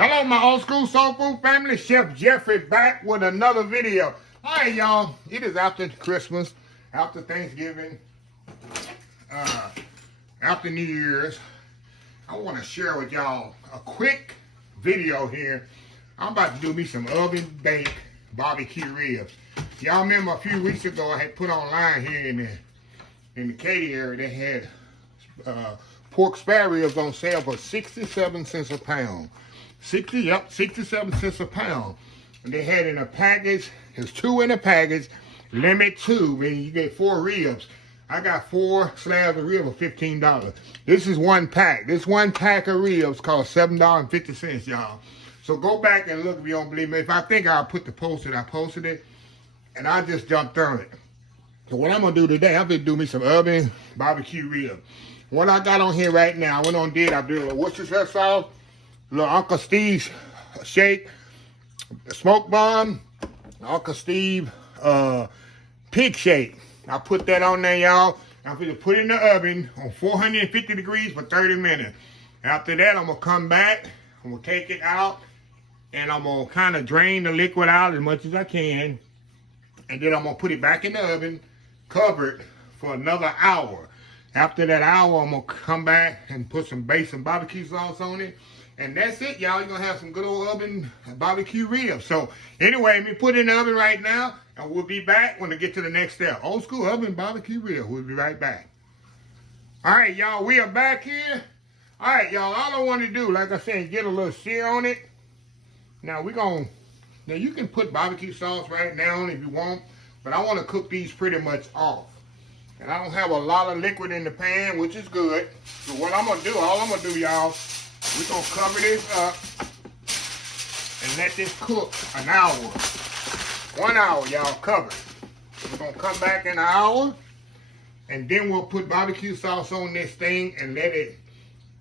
Hello, my old school soul food family. Chef Jeffrey back with another video. All right, y'all. It is after Christmas, after Thanksgiving, after New Year's. I want to share with y'all a quick video here. I'm about to do me some oven baked barbecue ribs. Y'all remember a few weeks ago I had put online here in the KATY area. They had pork spare ribs on sale for 67 cents a pound. 67 cents a pound. And they had in a package, there's 2 in a package, limit 2, meaning you get 4 ribs. I got 4 slabs of ribs for $15. This is one pack. This one pack of ribs cost $7.50, y'all. So go back and look if you don't believe me. If I think I'll put the posted, I posted it. And I just jumped on it. So what I'm going to do today, I'm going to do me some oven barbecue ribs. What I got on here right now, I went on I did a little Worcestershire sauce, little Uncle Steve's shake, smoke bomb, Uncle Steve pig shake. I put that on there, y'all. I'm going to put it in the oven on 450 degrees for 30 minutes. After that, I'm going to come back. I'm going to take it out. And I'm going to kind of drain the liquid out as much as I can. And then I'm going to put it back in the oven, covered for another hour. After that hour, I'm going to come back and put some barbecue sauce on it. And that's it, y'all. You're going to have some good old oven barbecue ribs. So, anyway, let me put it in the oven right now. And we'll be back when I get to the next step. Old school oven barbecue ribs. We'll be right back. All right, y'all. We are back here. All right, y'all. All I want to do, like I said, get a little sear on it. Now, now you can put barbecue sauce right now if you want. But I want to cook these pretty much off. And I don't have a lot of liquid in the pan, which is good. So what I'm going to do, all I'm going to do, y'all, we're going to cover this up and let this cook an hour. 1 hour, y'all, cover it. We're going to come back in an hour, and then we'll put barbecue sauce on this thing and let it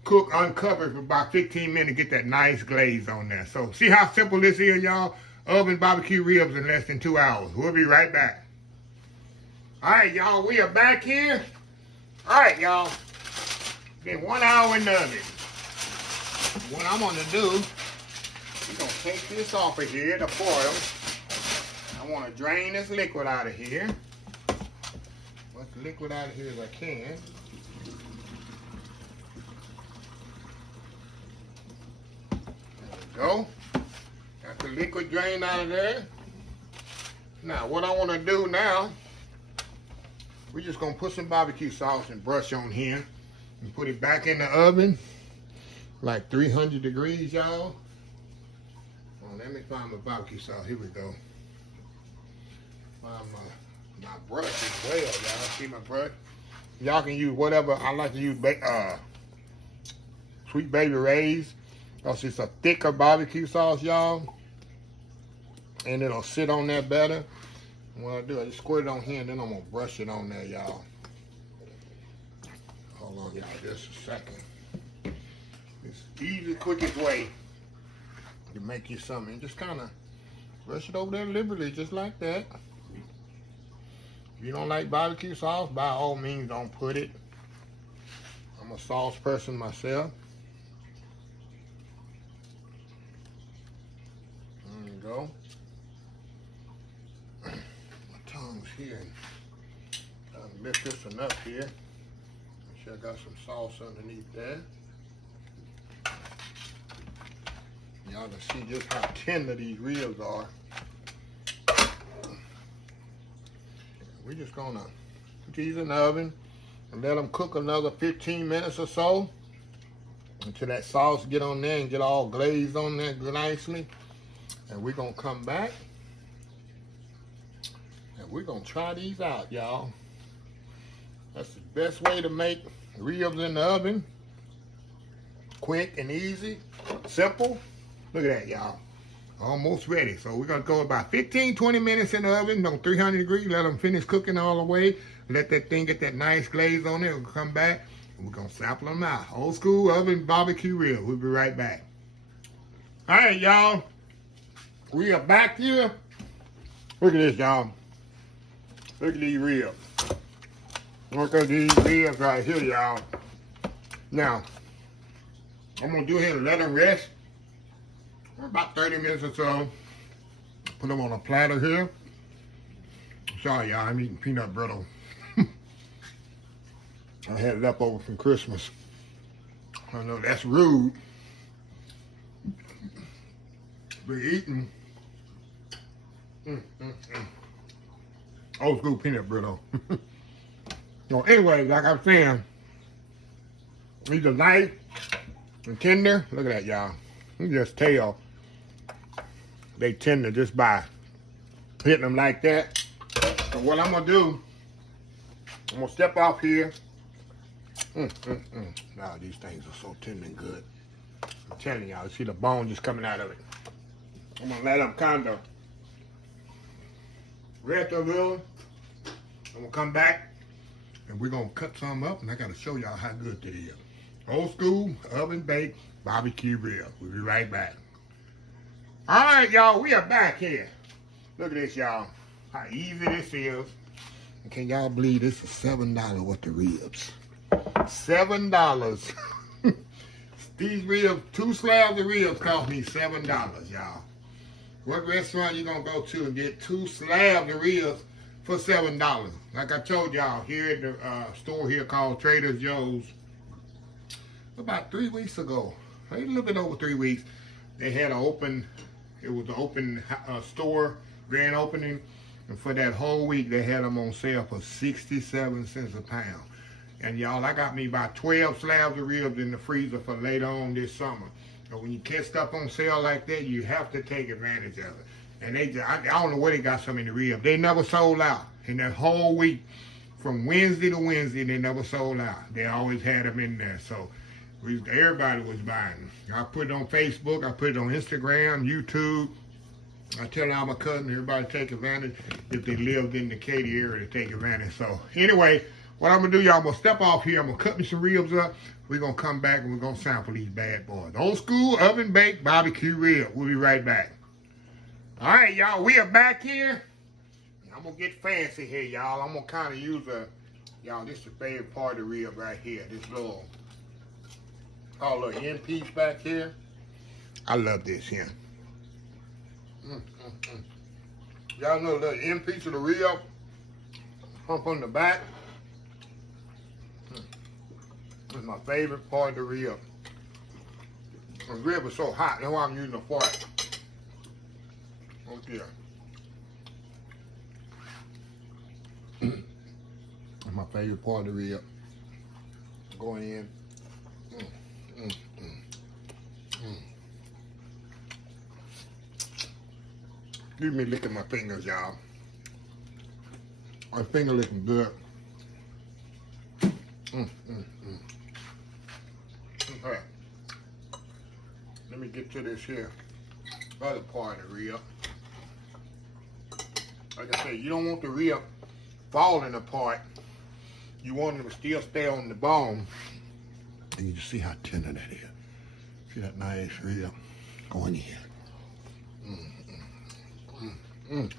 cook uncovered for about 15 minutes, get that nice glaze on there. So see how simple this is, y'all? Oven barbecue ribs in less than 2 hours. We'll be right back. All right, y'all, we are back here. All right, y'all. Been 1 hour in the oven. What I'm gonna do, we're gonna take this off of here, the foil. I wanna drain this liquid out of here. Much liquid out of here as I can. There we go. Got the liquid drained out of there. Now, what I wanna do now, we're just gonna put some barbecue sauce and brush on here and put it back in the oven, like 300 degrees, y'all. Let me find my barbecue sauce. Here we go. Find my brush as well, y'all. See my brush? Y'all can use whatever. I like to use Sweet Baby Ray's, because it's a thicker barbecue sauce, y'all, and it'll sit on there better. What I do, I just squirt it on here, and then I'm gonna brush it on there, y'all. Hold on, y'all, just a second. It's the easiest, quickest way to make you something. Just kind of brush it over there liberally, just like that. If you don't like barbecue sauce, by all means, don't put it. I'm a sauce person myself. There you go. Here, lift this one up here. Make sure I got some sauce underneath there. Y'all can see just how tender these ribs are. We're just gonna put these in the oven and let them cook another 15 minutes or so until that sauce get on there and get all glazed on there nicely. And we're gonna come back. We're going to try these out, y'all. That's the best way to make ribs in the oven. Quick and easy. Simple. Look at that, y'all. Almost ready. So we're going to go about 15-20 minutes in the oven on 300 degrees. Let them finish cooking all the way. Let that thing get that nice glaze on it. We'll come back and we're going to sample them out. Old school oven barbecue ribs. We'll be right back. All right, y'all. We are back here. Look at this, y'all. Look at these ribs. Look at these ribs right here, y'all. Now, I'm going to do here and let them rest about 30 minutes or so. Put them on a platter here. Sorry, y'all, I'm eating peanut brittle. I had it leftover from Christmas. I know that's rude. Be eating old school peanut brittle. So anyway, like I'm saying, these are light and tender. Look at that, y'all. You can just tell they tender just by hitting them like that. So what I'm gonna do, I'm gonna step off here. Now these things are so tender and good. I'm telling y'all, see the bone just coming out of it. I'm gonna let them kind of rest a little. I'm gonna come back and we're gonna cut some up, and I gotta show y'all how good it is. Old school oven baked barbecue rib. We'll be right back. All right, y'all, we are back here. Look at this, y'all. How easy this is. And can y'all believe this is $7 worth of ribs? $7. These ribs, 2 slabs of ribs cost me $7, y'all. What restaurant you gonna go to and get 2 slabs of ribs for $7? Like I told y'all, here at the store here called Trader Joe's, about 3 weeks ago, a little bit over 3 weeks, they had an open, it was an open store, grand opening, and for that whole week, they had them on sale for 67 cents a pound. And y'all, I got me about 12 slabs of ribs in the freezer for later on this summer. So when you catch stuff on sale like that, you have to take advantage of it. And they just, I don't know where they got so many ribs. They never sold out. In that whole week, from Wednesday to Wednesday, they never sold out. They always had them in there. So everybody was buying them. I put it on Facebook. I put it on Instagram, YouTube. I tell all my cousins, everybody take advantage if they lived in the KATY area to take advantage. So anyway, what I'm going to do, y'all, I'm going to step off here. I'm going to cut me some ribs up. We're going to come back and we're going to sample these bad boys. Old school oven baked barbecue rib. We'll be right back. All right, y'all, we are back here. I'm going to get fancy here, y'all. I'm going to kind of use y'all, this is the favorite part of the rib right here. This little, called a little end piece back here. I love this here. Y'all know the end piece of the rib, hump on the back. This is my favorite part of the rib. The rib is so hot, that's why I'm using a fork. Okay. That's my favorite part of the rib. Going in. Excuse me licking my fingers, y'all. My finger looking good. Okay. Let me get to this here other part of the rib. Like I said, you don't want the rib falling apart. You want them to still stay on the bone. And you just see how tender that is. See that nice rib going in.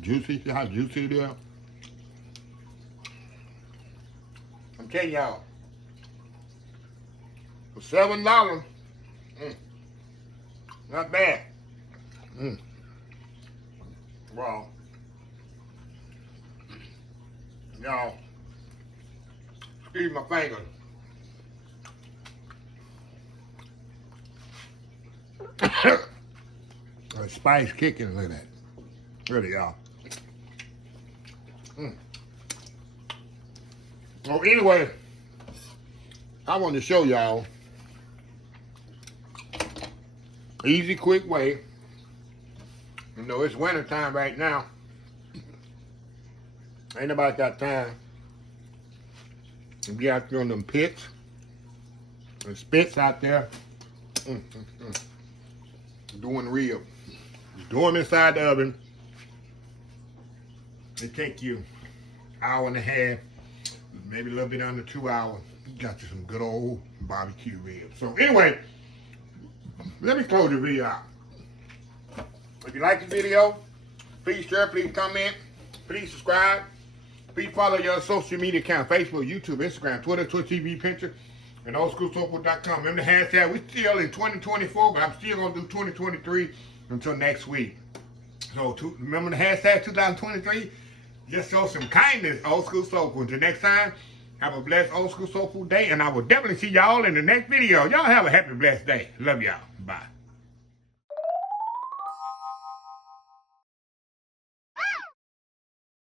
Juicy, see how juicy it is? I'm telling y'all, for $7, not bad. Wow. Y'all, excuse my fingers. The spice kicking, look at that. Really, y'all. Well, anyway, I want to show y'all easy, quick way. You know, it's winter time right now. Ain't nobody got time to be out there on them pits and spits out there doing rib. Do them inside the oven. They take you an hour and a half, maybe a little bit under 2 hours. You got you some good old barbecue ribs. So anyway, let me close the video out. If you like the video, please share, please comment, please subscribe. Please follow your social media account, Facebook, YouTube, Instagram, Twitter, Twitch TV, Pinterest, at oldschoolsoulfood.com. Remember the hashtag, we still in 2024, but I'm still going to do 2023 until next week. So remember the hashtag 2023? Just show some kindness, Old School Soul Food. Until next time, have a blessed Old School Soul Food day, and I will definitely see y'all in the next video. Y'all have a happy, blessed day. Love y'all. Bye.